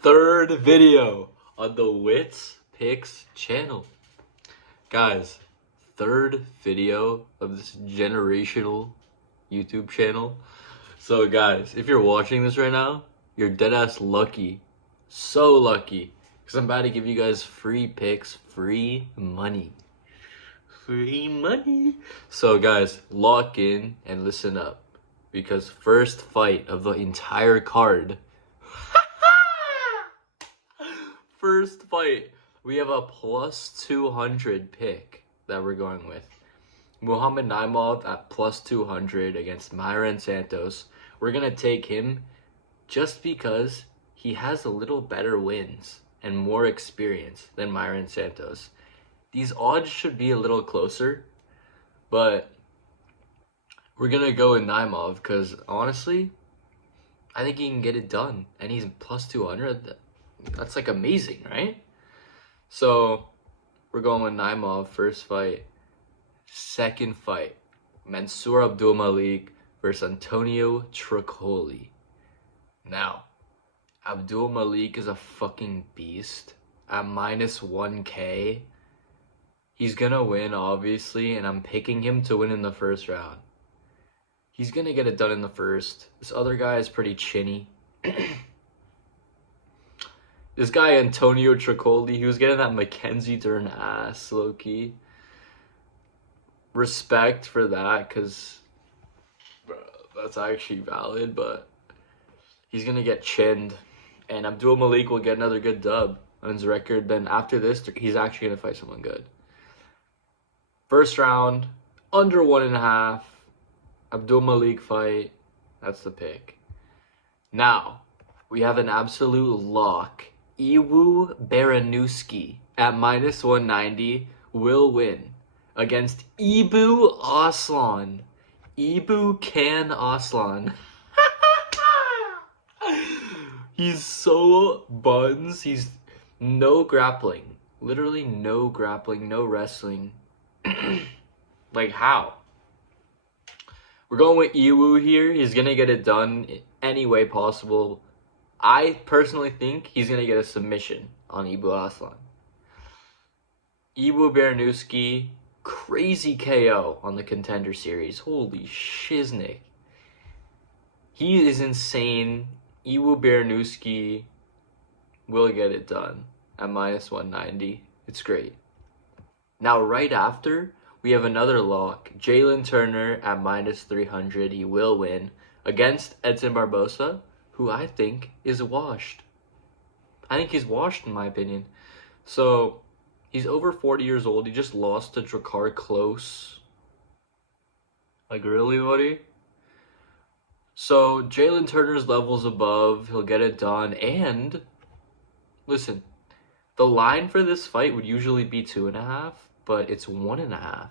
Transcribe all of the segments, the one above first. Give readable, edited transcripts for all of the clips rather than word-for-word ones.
third video on the Wits Picks channel. Guys, third video of this generational YouTube channel. So guys, if you're watching this right now, you're deadass lucky. So lucky. Because I'm about to give you guys free picks, free money. Free money. So guys, lock in and listen up. Because first fight of the entire card. First fight, we have a plus 200 pick that we're going with. Muhammad Naimov at plus 200 against Myron Santos. We're going to take him just because he has a little better wins and more experience than Myron Santos. These odds should be a little closer, but we're going to go with Naimov because honestly, I think he can get it done. And he's plus 200. That's like amazing, right? So we're going with Naimov first fight. Second fight, Mansour Abdulmalik versus Antonio Tricoli. Now, Abdulmalik is a fucking beast at minus 1K. He's gonna win, obviously, and I'm picking him to win in the first round. He's gonna get it done in the first. This other guy is pretty chinny. This guy, Antonio Tricoli, he was getting that Mackenzie Dern ass, low-key. Respect for that, because that's actually valid, but he's going to get chinned. And Abdulmalik will get another good dub on his record. Then after this, he's actually going to fight someone good. First round, under 1.5. Abdulmalik fight. That's the pick. Now, we have an absolute lock. Iwu Baranuski at minus 190 will win against Ibu Aslan. Ibu Can Aslan. He's so buns. He's no grappling. Literally no grappling, no wrestling. Like how? We're going with Iwu here. He's going to get it done any way possible. I personally think he's going to get a submission on Ibu Aslan. Ibu Baranuski, crazy KO on the Contender Series. Holy shiznick. He is insane. Iwu Baranuski will get it done at minus 190. It's great. Now, right after, we have another lock. Jalen Turner at minus 300. He will win against Edson Barbosa, who I think is washed. I think he's washed in my opinion. So, he's over 40 years old. He just lost to Drakkar Klose. Like, really, buddy? So, Jalen Turner's levels above. He'll get it done. And, listen, the line for this fight would usually be 2.5, but it's 1.5.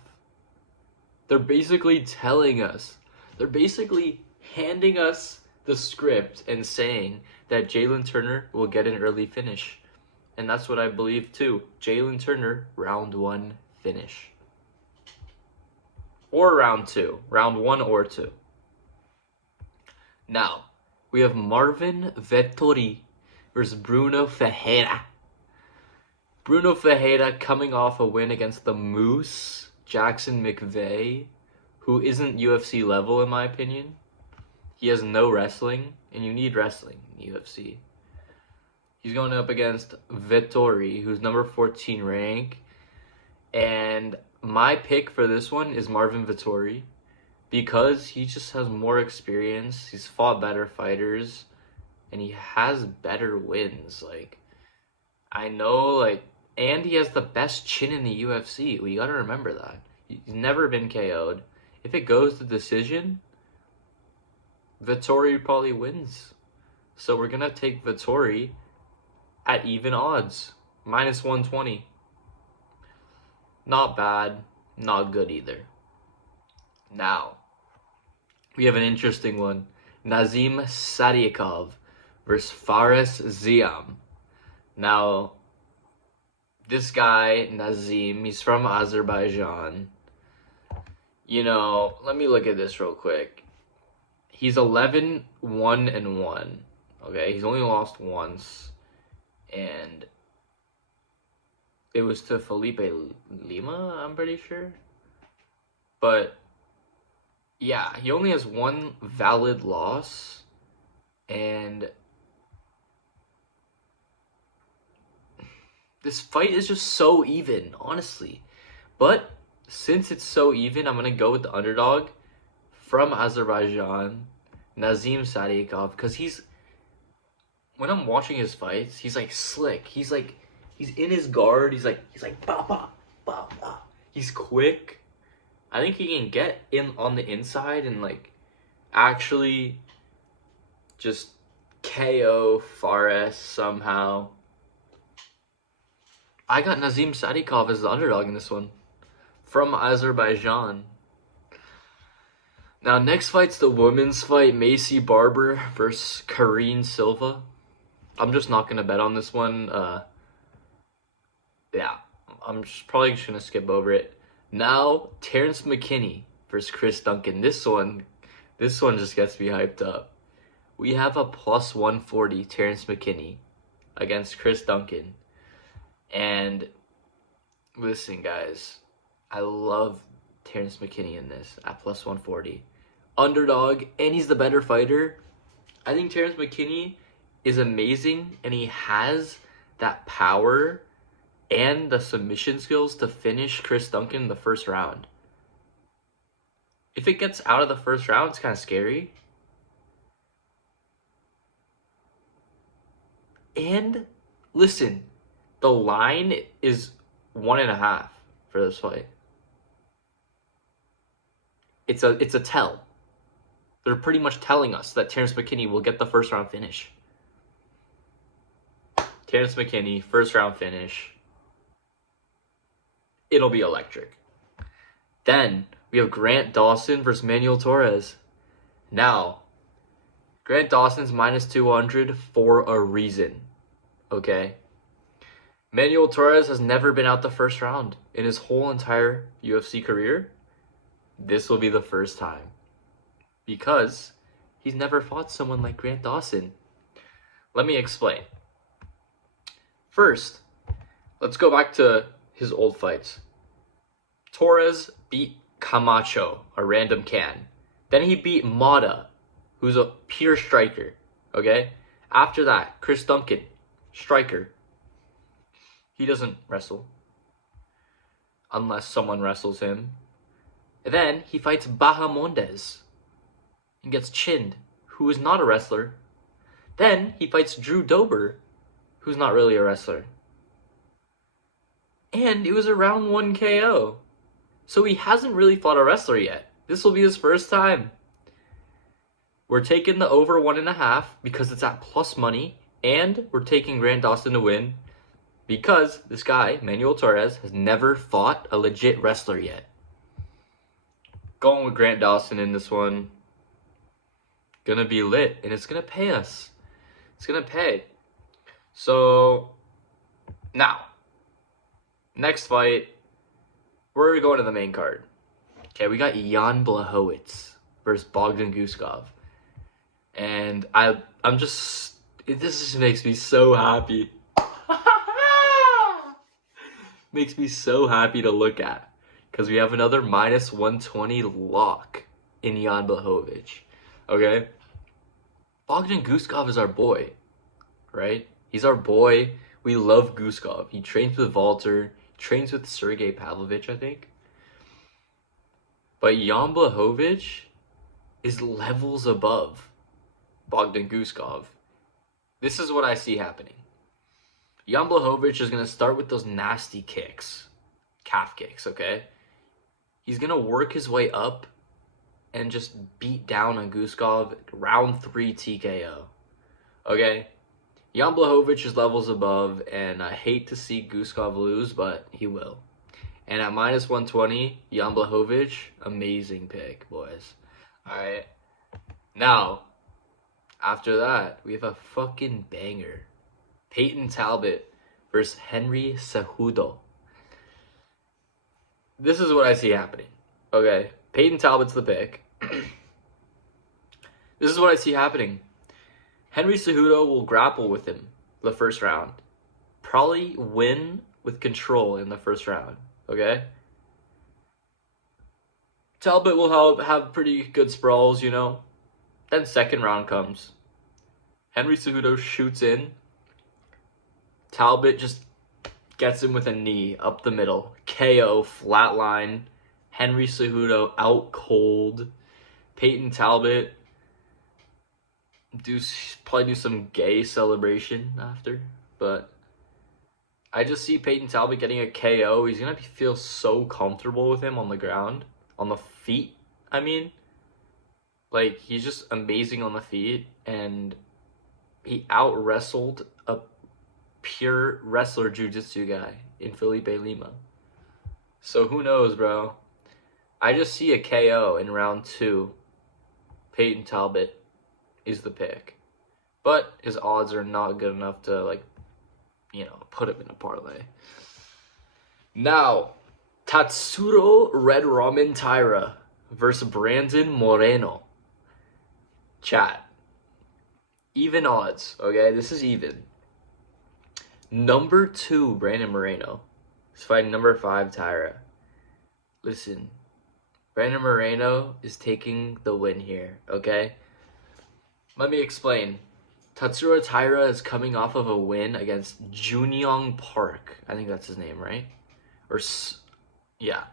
They're basically telling us. They're basically handing us the script and saying that Jalen Turner will get an early finish. And that's what I believe too. Jalen Turner, round 1 finish. Or round 2. Round 1 or 2. Now, we have Marvin Vettori versus Bruno Ferreira. Bruno Ferreira coming off a win against the Moose, Jackson McVeigh, who isn't UFC level in my opinion. He has no wrestling, and you need wrestling in UFC. He's going up against Vettori, who's number 14 rank. And my pick for this one is Marvin Vettori because he just has more experience. He's fought better fighters, and he has better wins. Like, I know, like, and he has the best chin in the UFC. Well, you gotta remember that. He's never been KO'd. If it goes to decision, Vettori probably wins. So we're going to take Vettori at even odds. Minus 120. Not bad. Not good either. Now, we have an interesting one. Nazim Sadykhov versus Fares Ziam. Now, this guy, Nazim, he's from Azerbaijan. You know, let me look at this real quick. He's 11-1-1. Okay, he's only lost once. and it was to Felipe Lima, I'm pretty sure. But yeah, he only has one valid loss, and this fight is just so even, honestly. But since it's so even, I'm going to go with the underdog from Azerbaijan, Nazim Sadykhov, because when I'm watching his fights, he's like slick. He's in his guard. He's like ba ba ba ba. He's quick. I think he can get in on the inside and like actually just KO Fares somehow. I got Nazim Sadykhov as the underdog in this one from Azerbaijan. Now, next fight's the women's fight, Macy Barber versus Karine Silva. I'm just not going to bet on this one. Yeah, I'm probably just going to skip over it. Now, Terrence McKinney versus Chris Duncan. This one just gets me hyped up. We have a plus 140 Terrence McKinney against Chris Duncan. And listen, guys, I love Terrence McKinney in this at plus 140. Underdog, and he's the better fighter. I think Terrence McKinney is amazing, and he has that power and the submission skills to finish Chris Duncan in the first round. If it gets out of the first round, it's kind of scary. And listen, the line is 1.5 for this fight. It's a tell. They're pretty much telling us that Terrence McKinney will get the first round finish. Terrence McKinney, first round finish. It'll be electric. Then we have Grant Dawson versus Manuel Torres. Now, Grant Dawson's minus 200 for a reason. Okay? Manuel Torres has never been out the first round in his whole entire UFC career. This will be the first time. Because he's never fought someone like Grant Dawson. Let me explain. First, let's go back to his old fights. Torres beat Camacho, a random can. Then he beat Mata, who's a pure striker. Okay? After that, Chris Duncan, striker. He doesn't wrestle. Unless someone wrestles him. And then he fights Bahamondes and gets chinned, who is not a wrestler. Then he fights Drew Dober, who's not really a wrestler. And it was a round 1 KO. So he hasn't really fought a wrestler yet. This will be his first time. We're taking the over 1.5 because it's at plus money. And we're taking Grant Dawson to win because this guy, Manuel Torres, has never fought a legit wrestler yet. Going with Grant Dawson in this one. Gonna be lit. And it's gonna pay us. It's gonna pay. So, now, next fight, we're going to the main card. Okay, we got Jan Blachowicz versus Bogdan Guskov. And I'm just, this just makes me so happy. Makes me so happy to look at. Because we have another minus 120 lock in Jan Blachowicz. Okay? Bogdan Guskov is our boy. Right? He's our boy. We love Guskov. He trains with Walter. Trains with Sergey Pavlovich, I think. But Jan Blachowicz is levels above Bogdan Guskov. This is what I see happening. Jan Blachowicz is going to start with those nasty kicks. Calf kicks, okay? He's going to work his way up and just beat down on Guskov. Round 3 TKO. Okay? Jan Blachowicz is levels above, and I hate to see Guskov lose, but he will. And at minus 120, Jan Blachowicz, amazing pick, boys. Alright. Now, after that, we have a fucking banger. Peyton Talbot versus Henry Cejudo. This is what I see happening. Okay, Peyton Talbot's the pick. This is what I see happening. Henry Cejudo will grapple with him the first round. probably win with control in the first round, okay? Talbot will have pretty good sprawls, you know? Then second round comes. Henry Cejudo shoots in. Talbot just gets him with a knee up the middle. KO, flatline. Henry Cejudo out cold. Peyton Talbot probably do some gay celebration after, but I just see Peyton Talbot getting a KO. He's gonna feel so comfortable with him on the ground, on the feet. I mean, like, he's just amazing on the feet, and he out wrestled a pure wrestler jiu-jitsu guy in Felipe Lima. So who knows, bro? I just see a KO in round 2. Peyton Talbot is the pick, but his odds are not good enough to, like, you know, put him in a parlay. Now, Tatsuro Red Ramen Taira versus Brandon Moreno. Chat. Even odds, okay? This is even. Number 2, Brandon Moreno is fighting number 5, Taira. Listen, Brandon Moreno is taking the win here, okay? Let me explain. Tatsuro Taira is coming off of a win against Junyoung Park. I think that's his name, right? Yeah.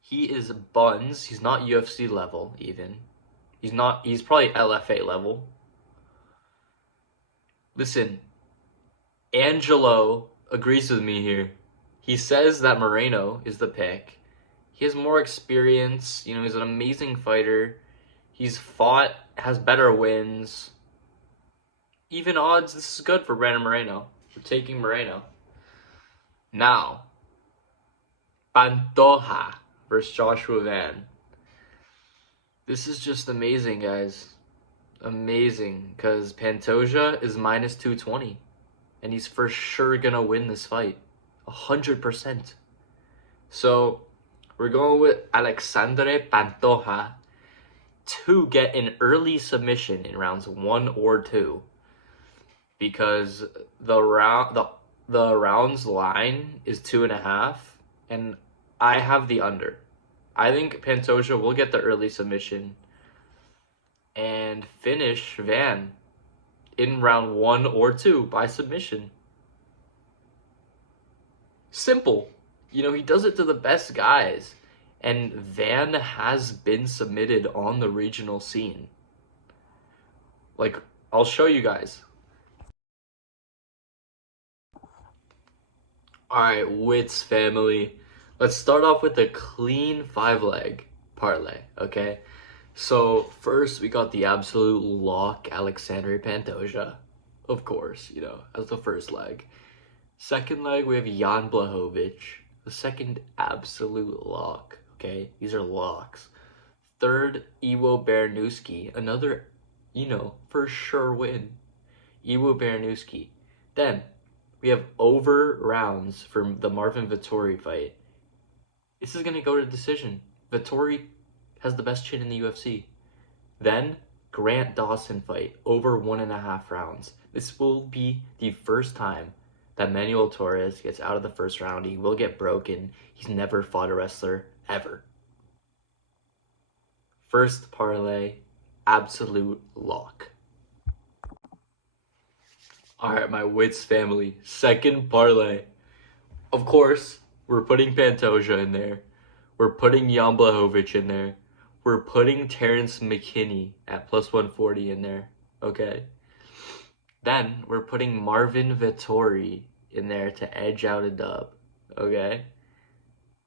He is buns. He's not UFC level, even. He's probably LFA level. Listen, Angelo agrees with me here. He says that Moreno is the pick. He has more experience. You know, he's an amazing fighter. He's fought, has better wins. Even odds, this is good for Brandon Moreno. We're taking Moreno. Now, Pantoja versus Joshua Van. This is just amazing, guys. Amazing, because Pantoja is minus 220. And he's for sure going to win this fight. 100%. So, we're going with Alexandre Pantoja to get an early submission in rounds 1 or 2. Because the rounds line is 2.5, and I have the under. I think Pantoja will get the early submission and finish Van in round 1 or 2 by submission. Simple. You know, he does it to the best guys. And Van has been submitted on the regional scene. Like, I'll show you guys. Alright, Wits family. Let's start off with a clean 5-leg parlay, okay? So, first we got the absolute lock, Alexandre Pantoja. Of course, you know, as the first leg. Second leg, we have Jan Blachowicz. The second absolute lock, okay? These are locks. Third, Iwo Bernusky. Another, you know, for sure win. Iwo Bernusky. Then, we have over rounds for the Marvin Vettori fight. This is going to go to decision. Vettori has the best chin in the UFC. Then, Grant Dawson fight, over 1.5 rounds. This will be the first time that Manuel Torres gets out of the first round. He will get broken. He's never fought a wrestler, ever. First parlay, absolute lock. Alright, my Wits family. Second parlay. Of course, we're putting Pantoja in there. We're putting Jan Blachowicz in there. We're putting Terrence McKinney at plus 140 in there. Okay. Then, we're putting Marvin Vettori in there to edge out a dub. Okay.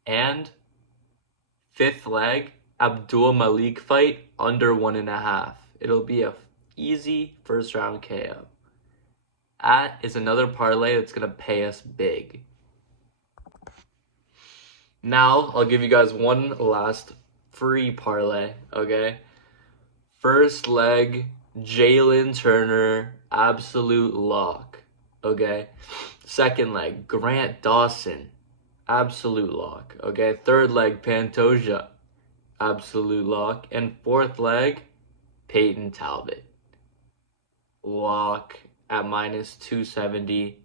And, fifth leg, Abdul Malik fight, under 1.5. It'll be a easy first round KO. That is another parlay that's going to pay us big. Now, I'll give you guys one last free parlay, okay? First leg, Jalen Turner, absolute lock, okay? Second leg, Grant Dawson, absolute lock, okay? Third leg, Pantoja, absolute lock. And fourth leg, Peyton Talbot, lock at minus 270.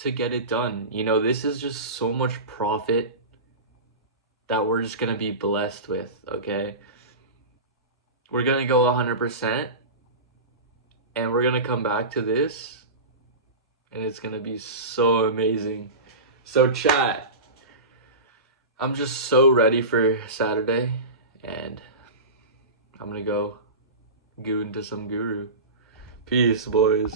to get it done. You know, this is just so much profit that we're just gonna be blessed with, okay? We're gonna go 100%, and we're gonna come back to this, and it's gonna be so amazing. So chat, I'm just so ready for Saturday, and I'm gonna go goon to some guru. Peace, boys.